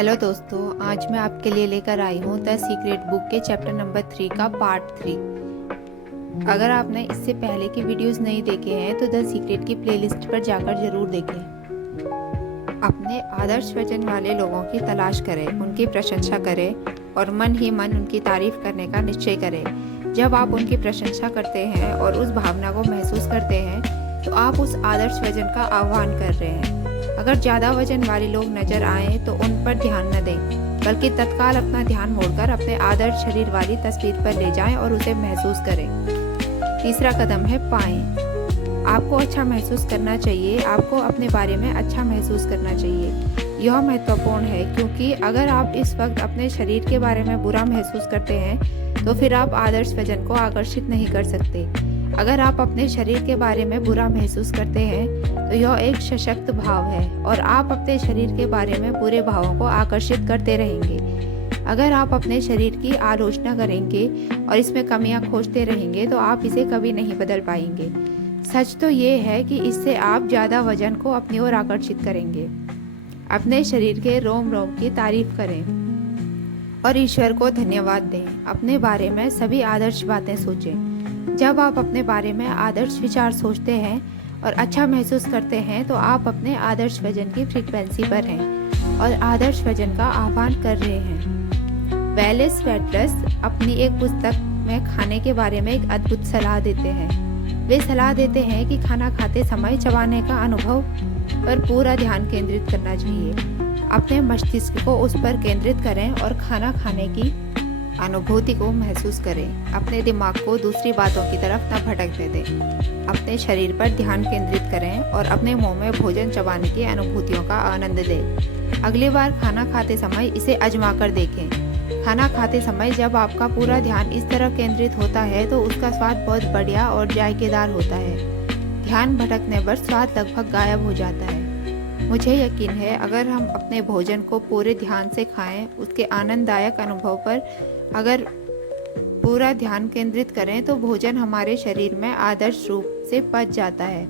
Hello दोस्तों, आज मैं आपके लिए लेकर आई हूँ द सीक्रेट बुक के चैप्टर नंबर 3 का पार्ट 3। अगर आपने इससे पहले की वीडियोस नहीं देखे हैं तो द सीक्रेट की प्लेलिस्ट पर जाकर जरूर देखें। अपने आदर्श वजन वाले लोगों की तलाश करें, उनकी प्रशंसा करें और मन ही मन उनकी तारीफ करने का निश्चय करें। जब आप उनकी प्रशंसा करते हैं और उस भावना को महसूस करते हैं तो आप उस आदर्श वजन का आह्वान कर रहे हैं। अगर ज़्यादा वजन वाले लोग नजर आए तो उन पर ध्यान न दें, बल्कि तत्काल अपना ध्यान मोड़कर अपने आदर्श शरीर वाली तस्वीर पर ले जाएं और उसे महसूस करें। तीसरा कदम है पाएं। आपको अच्छा महसूस करना चाहिए, आपको अपने बारे में अच्छा महसूस करना चाहिए। यह महत्वपूर्ण है क्योंकि अगर आप इस वक्त अपने शरीर के बारे में बुरा महसूस करते हैं तो फिर आप आदर्श वजन को आकर्षित नहीं कर सकते। अगर आप अपने शरीर के बारे में बुरा महसूस करते हैं तो यह एक सशक्त भाव है और आप अपने शरीर के बारे में बुरे भावों को आकर्षित करते रहेंगे। अगर आप अपने शरीर की आलोचना करेंगे और इसमें कमियां खोजते रहेंगे तो आप इसे कभी नहीं बदल पाएंगे। सच तो ये है कि इससे आप ज़्यादा वजन को अपनी ओर आकर्षित करेंगे। अपने शरीर के रोम रोम की तारीफ करें और ईश्वर को धन्यवाद दें। अपने बारे में सभी आदर्श बातें सोचें। जब आप अपने बारे में आदर्श विचार सोचते हैं और अच्छा महसूस करते हैं तो आप अपने आदर्श वजन की फ्रीक्वेंसी पर हैं और आदर्श वजन का आह्वान कर रहे हैं। वेलेस वेटरस अपनी एक पुस्तक में खाने के बारे में एक अद्भुत सलाह देते हैं। वे सलाह देते हैं कि खाना खाते समय चबाने का अनुभव पर पूरा ध्यान केंद्रित करना चाहिए। अपने मस्तिष्क को उस पर केंद्रित करें और खाना खाने की अनुभूति को महसूस करें। अपने दिमाग को दूसरी बातों की तरफ न भटकने दें। अपने शरीर पर ध्यान केंद्रित करें और अपने मुंह में भोजन चबाने की अनुभूतियों का आनंद लें। अगली बार खाना खाते समय इसे आजमा कर देखें। खाना खाते समय जब आपका पूरा ध्यान इस तरफ केंद्रित होता है तो उसका स्वाद बहुत बढ़िया और जायकेदार होता है। ध्यान भटकने पर स्वाद लगभग गायब हो जाता है। मुझे यकीन है अगर हम अपने भोजन को पूरे ध्यान से खाएं, उसके आनंददायक अनुभव पर अगर पूरा ध्यान केंद्रित करें तो भोजन हमारे शरीर में आदर्श रूप से पच जाता है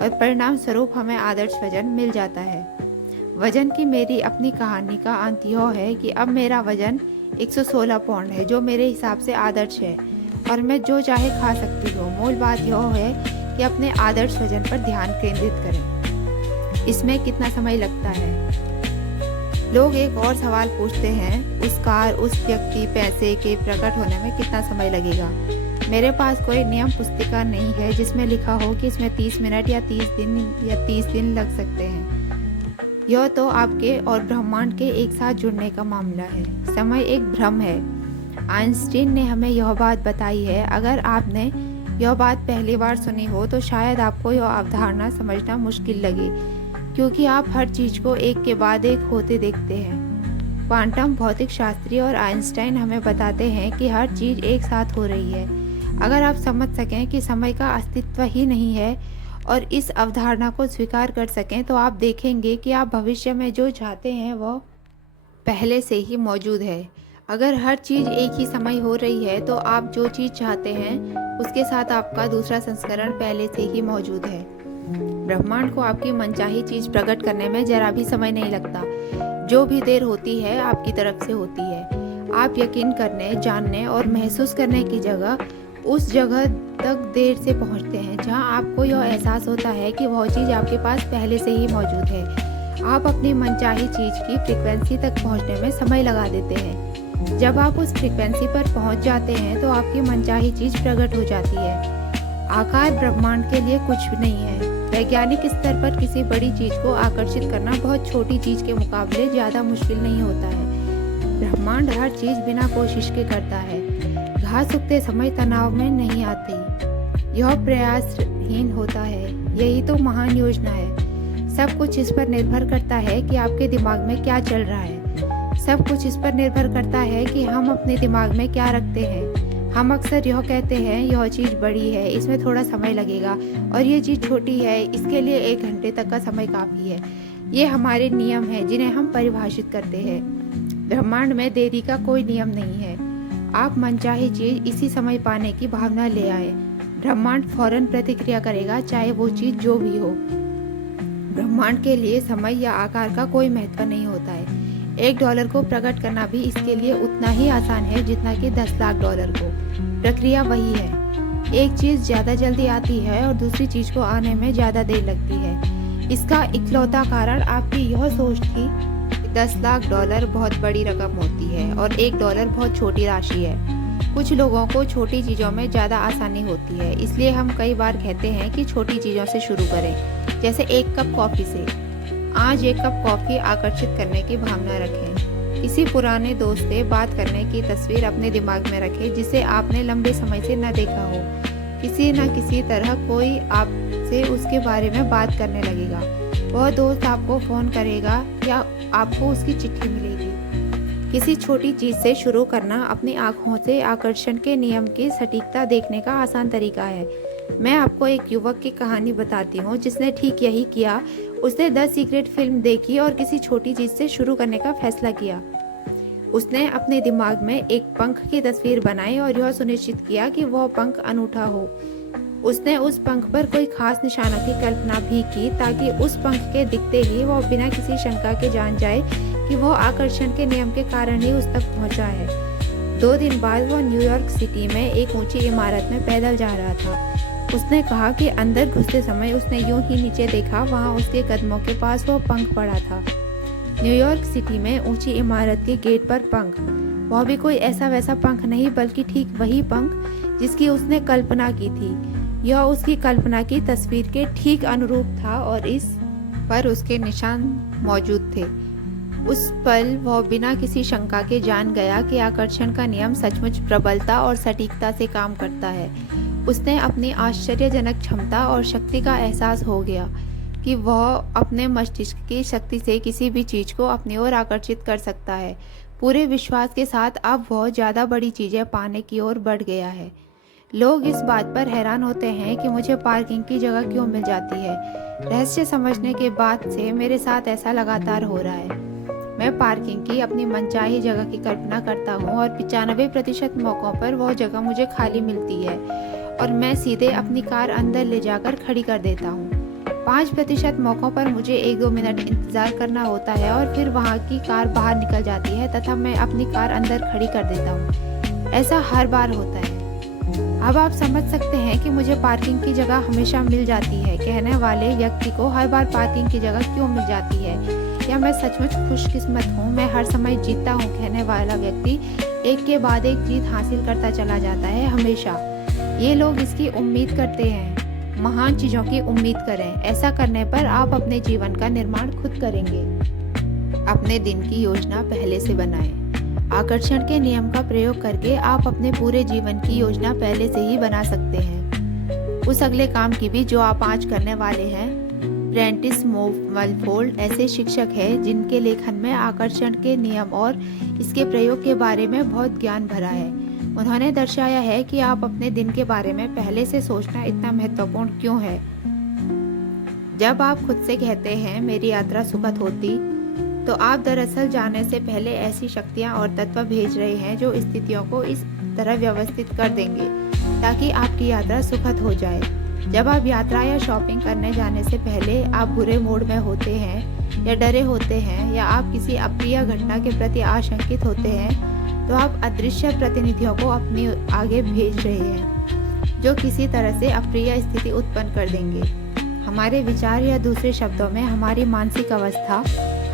और परिणाम स्वरूप हमें आदर्श वजन मिल जाता है। वजन की मेरी अपनी कहानी का अंत यह है कि अब मेरा वजन 116 पाउंड है, जो मेरे हिसाब से आदर्श है और मैं जो चाहे खा सकती हूँ। मूल बात यह है कि अपने आदर्श वजन पर ध्यान केंद्रित करें। इसमें कितना समय लगता है? लोग एक और सवाल पूछते हैं, उस कार, उस व्यक्ति, पैसे के प्रकट होने में कितना समय लगेगा? मेरे पास कोई नियम पुस्तिका नहीं है जिसमें लिखा हो कि इसमें 30 मिनट या 30 दिन लग सकते हैं। यह तो आपके और ब्रह्मांड के एक साथ जुड़ने का मामला है। समय एक भ्रम है। आइंस्टीन ने हमें यह बात बताई है। अगर आपने यह बात पहली बार सुनी हो तो शायद आपको यह अवधारणा समझना मुश्किल लगे, क्योंकि आप हर चीज को एक के बाद एक होते देखते हैं। क्वांटम भौतिक शास्त्री और आइंस्टाइन हमें बताते हैं कि हर चीज एक साथ हो रही है। अगर आप समझ सकें कि समय का अस्तित्व ही नहीं है और इस अवधारणा को स्वीकार कर सकें तो आप देखेंगे कि आप भविष्य में जो चाहते हैं वह पहले से ही मौजूद है। अगर हर चीज एक ही समय हो रही है तो आप जो चीज चाहते हैं उसके साथ आपका दूसरा संस्करण पहले से ही मौजूद है। ब्रह्मांड को आपकी मनचाही चीज प्रकट करने में जरा भी समय नहीं लगता। जो भी देर होती है आपकी तरफ से होती है। आप यकीन करने, जानने और महसूस करने की जगह उस जगह तक देर से पहुंचते हैं जहां आपको यह एहसास होता है कि वह चीज आपके पास पहले से ही मौजूद है। आप अपनी मनचाही चीज की फ्रीक्वेंसी तक पहुंचने में समय लगा देते हैं। जब आप उस फ्रीक्वेंसी पर पहुंच जाते हैं तो आपकी मनचाही चीज प्रकट हो जाती है। आकार ब्रह्मांड के लिए कुछ भी नहीं है। वैज्ञानिक स्तर पर किसी बड़ी चीज को आकर्षित करना बहुत छोटी चीज के मुकाबले ज्यादा मुश्किल नहीं होता है। ब्रह्मांड हर चीज बिना कोशिश के करता है। घास उगते समय तनाव में नहीं आती, यह प्रयासहीन होता है। यही तो महान योजना है। सब कुछ इस पर निर्भर करता है कि आपके दिमाग में क्या चल रहा है। सब कुछ इस पर निर्भर करता है कि हम अपने दिमाग में क्या रखते हैं। हम अक्सर यह कहते हैं, यह चीज़ बड़ी है, इसमें थोड़ा समय लगेगा, और ये चीज़ छोटी है, इसके लिए 1 घंटे तक का समय काफ़ी है। ये हमारे नियम हैं जिन्हें हम परिभाषित करते हैं। ब्रह्मांड में देरी का कोई नियम नहीं है। आप मनचाही चीज़ इसी समय पाने की भावना ले आए। ब्रह्मांड फौरन प्रतिक्रिया करेगा, चाहे वो चीज़ जो भी हो। ब्रह्मांड के लिए समय या आकार का कोई महत्व नहीं होता है। $1 को प्रकट करना भी इसके लिए उतना ही आसान है जितना कि 10 लाख डॉलर को। प्रक्रिया वही है, एक चीज़ ज़्यादा जल्दी आती है और दूसरी चीज़ को आने में ज़्यादा देर लगती है। इसका इकलौता कारण आपकी यह सोच थी कि 10 लाख डॉलर बहुत बड़ी रकम होती है और $1 बहुत छोटी राशि है। कुछ लोगों को छोटी चीज़ों में ज़्यादा आसानी होती है, इसलिए हम कई बार कहते हैं कि छोटी चीज़ों से शुरू करें, जैसे एक कप कॉफ़ी से। आज एक कप कॉफ़ी आकर्षित करने की भावना रखें। किसी पुराने दोस्त से बात करने की तस्वीर अपने दिमाग में रखें जिसे आपने लंबे समय से न देखा हो। किसी न किसी तरह कोई आपसे उसके बारे में बात करने लगेगा। वह दोस्त आपको फ़ोन करेगा या आपको उसकी चिट्ठी मिलेगी। किसी छोटी चीज़ से शुरू करना अपनी आँखों से आकर्षण के नियम की सटीकता देखने का आसान तरीका है। मैं आपको एक युवक की कहानी बताती हूँ जिसने ठीक यही किया। उसने द सीक्रेट फिल्म देखी और किसी छोटी चीज़ से शुरू करने का फैसला किया। उसने अपने दिमाग में एक पंख की तस्वीर बनाई और यह सुनिश्चित किया कि वह पंख अनूठा हो। उसने उस पंख पर कोई खास निशानों की कल्पना भी की ताकि उस पंख के दिखते ही वह बिना किसी शंका के जान जाए कि वह आकर्षण के नियम के कारण ही उस तक पहुंचा है। 2 दिन बाद वह न्यूयॉर्क सिटी में एक ऊंची इमारत में पैदल जा रहा था। उसने कहा कि अंदर घुसते समय उसने यूं ही नीचे देखा, वहां उसके कदमों के पास वह पंख पड़ा था। न्यूयॉर्क सिटी में ऊंची इमारत के गेट पर पंख, वह भी कोई ऐसा वैसा पंख नहीं बल्कि ठीक वही पंख जिसकी उसने कल्पना की थी। यह उसकी कल्पना की तस्वीर के ठीक अनुरूप था और इस पर उसके निशान मौजूद थे। उस पल वह बिना किसी शंका के जान गया कि आकर्षण का नियम सचमुच प्रबलता और सटीकता से काम करता है। उसने अपनी आश्चर्यजनक क्षमता और शक्ति का एहसास हो गया कि वह अपने मस्तिष्क की शक्ति से किसी भी चीज़ को अपनी ओर आकर्षित कर सकता है। पूरे विश्वास के साथ अब वह ज़्यादा बड़ी चीज़ें पाने की ओर बढ़ गया है। लोग इस बात पर हैरान होते हैं कि मुझे पार्किंग की जगह क्यों मिल जाती है। रहस्य समझने के बाद से मेरे साथ ऐसा लगातार हो रहा है। मैं पार्किंग की अपनी मनचाही जगह की कल्पना करता हूँ और 95% मौक़ों पर वह जगह मुझे खाली मिलती है और मैं सीधे अपनी कार अंदर ले जाकर खड़ी कर देता हूँ। 5% मौक़ों पर मुझे 1-2 मिनट इंतज़ार करना होता है और फिर वहाँ की कार बाहर निकल जाती है तथा मैं अपनी कार अंदर खड़ी कर देता हूँ। ऐसा हर बार होता है। अब आप समझ सकते हैं कि मुझे पार्किंग की जगह हमेशा मिल जाती है कहने वाले व्यक्ति को हर बार पार्किंग की जगह क्यों मिल जाती है, या मैं सचमुच खुशकिस्मत हूँ, मैं हर समय जीतता हूँ कहने वाला व्यक्ति एक के बाद एक जीत हासिल करता चला जाता है हमेशा। ये लोग इसकी उम्मीद करते हैं। महान चीज़ों की उम्मीद करें। ऐसा करने पर आप अपने जीवन का निर्माण खुद करेंगे। अपने दिन की योजना पहले से बनाएं। आकर्षण के नियम का प्रयोग करके आप अपने पूरे जीवन की योजना पहले से ही बना सकते हैं, उस अगले काम की भी जो आप आज करने वाले हैं। प्रेंटिस मलफोर्ड ऐसे शिक्षक हैं जिनके लेखन में आकर्षण के नियम और इसके प्रयोग के बारे में बहुत ज्ञान भरा है। उन्होंने दर्शाया है कि आप अपने दिन के बारे में पहले से सोचना इतना महत्वपूर्ण क्यों है। जब आप खुद से कहते हैं मेरी यात्रा सुखद होती, तो आप दरअसल जाने से पहले ऐसी शक्तियाँ और तत्व भेज रहे हैं जो स्थितियों को इस तरह व्यवस्थित कर देंगे ताकि आपकी यात्रा सुखद हो जाए। जब आप यात्रा या शॉपिंग करने जाने से पहले आप बुरे मूड में होते हैं या डरे होते हैं या आप किसी अप्रिय घटना के प्रति आशंकित होते हैं, तो आप अदृश्य प्रतिनिधियों को अपने आगे भेज रहे हैं जो किसी तरह से अप्रिय स्थिति उत्पन्न कर देंगे। हमारे विचार या दूसरे शब्दों में हमारी मानसिक अवस्था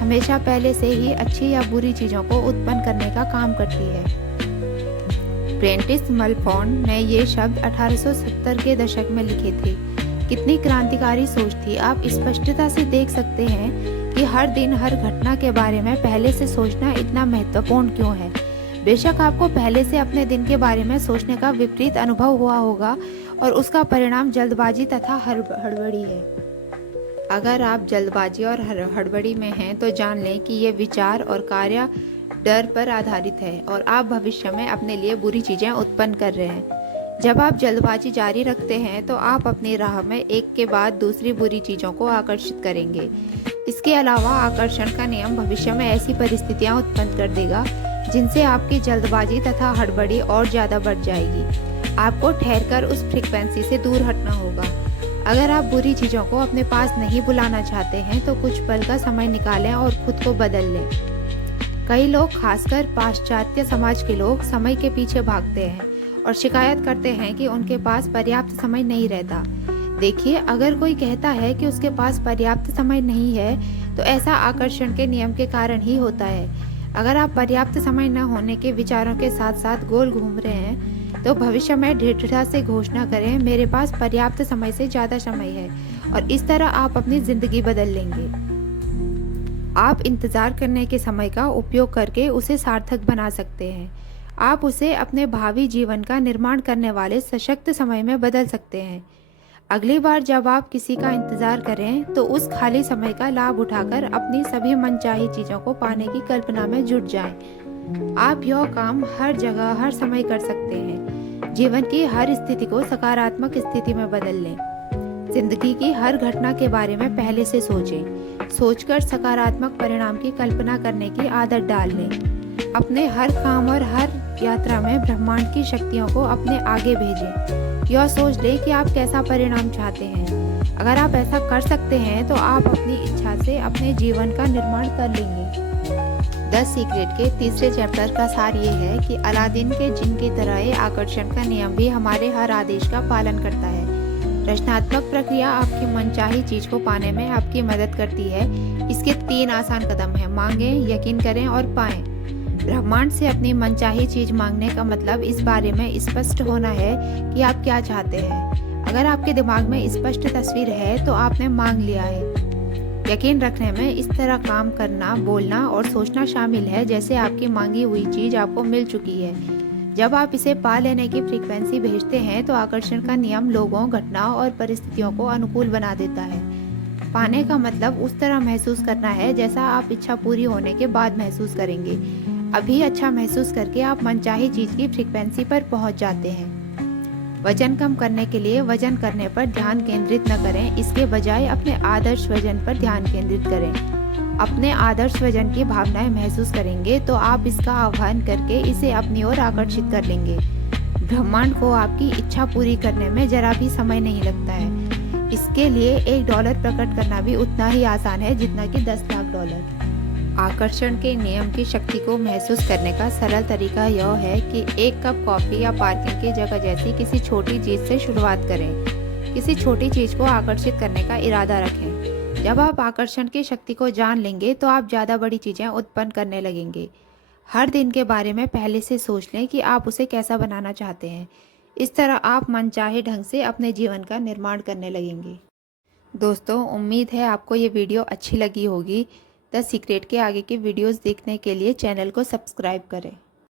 हमेशा पहले से ही अच्छी या बुरी चीज़ों को उत्पन्न करने का काम करती है। प्रेंटिस मलफोर्ड ने ये शब्द 1870 के दशक में लिखे थे। कितनी क्रांतिकारी सोच थी। आप स्पष्टता से देख सकते हैं कि हर दिन हर घटना के बारे में पहले से सोचना इतना महत्वपूर्ण क्यों है। बेशक आपको पहले से अपने दिन के बारे में सोचने का विपरीत अनुभव हुआ होगा और उसका परिणाम जल्दबाजी तथा हड़बड़ी है। अगर आप जल्दबाजी और हड़बड़ी में हैं तो जान लें कि ये विचार और कार्य डर पर आधारित है और आप भविष्य में अपने लिए बुरी चीज़ें उत्पन्न कर रहे हैं। जब आप जल्दबाजी जारी रखते हैं तो आप अपनी राह में एक के बाद दूसरी बुरी चीज़ों को आकर्षित करेंगे। इसके अलावा आकर्षण का नियम भविष्य में ऐसी परिस्थितियां उत्पन्न कर देगा जिनसे आपकी जल्दबाजी तथा हड़बड़ी और ज़्यादा बढ़ जाएगी। आपको ठहरकर उस फ्रीक्वेंसी से दूर हटना होगा। अगर आप बुरी चीज़ों को अपने पास नहीं बुलाना चाहते हैं तो कुछ पल का समय निकालें और खुद को बदल लें। कई लोग, खासकर पाश्चात्य समाज के लोग, समय के पीछे भागते हैं और शिकायत करते हैं कि उनके पास पर्याप्त समय नहीं रहता। देखिए, अगर कोई कहता है कि उसके पास पर्याप्त समय नहीं है, तो ऐसा आकर्षण के नियम के कारण ही होता है। अगर आप पर्याप्त समय न होने के विचारों के साथ साथ गोल घूम रहे हैं, तो भविष्य में दृढ़ता से घोषणा करें, मेरे पास पर्याप्त समय से ज़्यादा समय है, और इस तरह आप अपनी ज़िंदगी बदल लेंगे। आप इंतज़ार करने के समय का उपयोग करके उसे सार्थक बना सकते हैं। आप उसे अपने भावी जीवन का निर्माण करने वाले सशक्त समय में बदल सकते हैं। अगली बार जब आप किसी का इंतज़ार करें, तो उस खाली समय का लाभ उठाकर अपनी सभी मनचाही चीज़ों को पाने की कल्पना में जुट जाएं। आप यह काम हर जगह हर समय कर सकते हैं। जीवन की हर स्थिति को सकारात्मक स्थिति में बदल लें। जिंदगी की हर घटना के बारे में पहले से सोचें। सोचकर सकारात्मक परिणाम की कल्पना करने की आदत डाल लें। अपने हर काम और हर यात्रा में ब्रह्मांड की शक्तियों को अपने आगे भेजें। यह सोच लें कि आप कैसा परिणाम चाहते हैं। अगर आप ऐसा कर सकते हैं, तो आप अपनी इच्छा से अपने जीवन का निर्माण कर लेंगे। द सीक्रेट के तीसरे चैप्टर का सार ये है कि अलादीन के जिन की तरह आकर्षण का नियम भी हमारे हर आदेश का पालन करता है। रचनात्मक प्रक्रिया आपकी मनचाही चीज को पाने में आपकी मदद करती है। इसके 3 आसान कदम हैं: मांगें, यकीन करें और पाएं। ब्रह्मांड से अपनी मनचाही चीज मांगने का मतलब इस बारे में स्पष्ट होना है कि आप क्या चाहते हैं। अगर आपके दिमाग में स्पष्ट तस्वीर है, तो आपने मांग लिया है। यकीन रखने में इस तरह काम करना, बोलना और सोचना शामिल है जैसे आपकी मांगी हुई चीज आपको मिल चुकी है। जब आप इसे पा लेने की फ्रीक्वेंसी भेजते हैं, तो आकर्षण का नियम लोगों, घटनाओं और परिस्थितियों को अनुकूल बना देता है। पाने का मतलब उस तरह महसूस करना है जैसा आप इच्छा पूरी होने के बाद महसूस करेंगे। अभी अच्छा महसूस करके आप मनचाही चीज की फ्रीक्वेंसी पर पहुंच जाते हैं। वजन कम करने के लिए वजन करने पर ध्यान केंद्रित न करें, इसके बजाय अपने आदर्श वजन पर ध्यान केंद्रित करें। अपने आदर्श वजन की भावनाएं महसूस करेंगे, तो आप इसका आह्वान करके इसे अपनी ओर आकर्षित कर लेंगे। ब्रह्मांड को आपकी इच्छा पूरी करने में जरा भी समय नहीं लगता है। इसके लिए $1 प्रकट करना भी उतना ही आसान है जितना कि 10 लाख डॉलर। आकर्षण के नियम की शक्ति को महसूस करने का सरल तरीका यह है कि 1 कप कॉफी या पार्किंग की जगह जैसी किसी छोटी चीज से शुरुआत करें। किसी छोटी चीज को आकर्षित करने का इरादा रखें। जब आप आकर्षण की शक्ति को जान लेंगे, तो आप ज़्यादा बड़ी चीज़ें उत्पन्न करने लगेंगे। हर दिन के बारे में पहले से सोच लें कि आप उसे कैसा बनाना चाहते हैं। इस तरह आप मनचाहे ढंग से अपने जीवन का निर्माण करने लगेंगे। दोस्तों, उम्मीद है आपको ये वीडियो अच्छी लगी होगी। द सीक्रेट के आगे की वीडियोस देखने के लिए चैनल को सब्सक्राइब करें।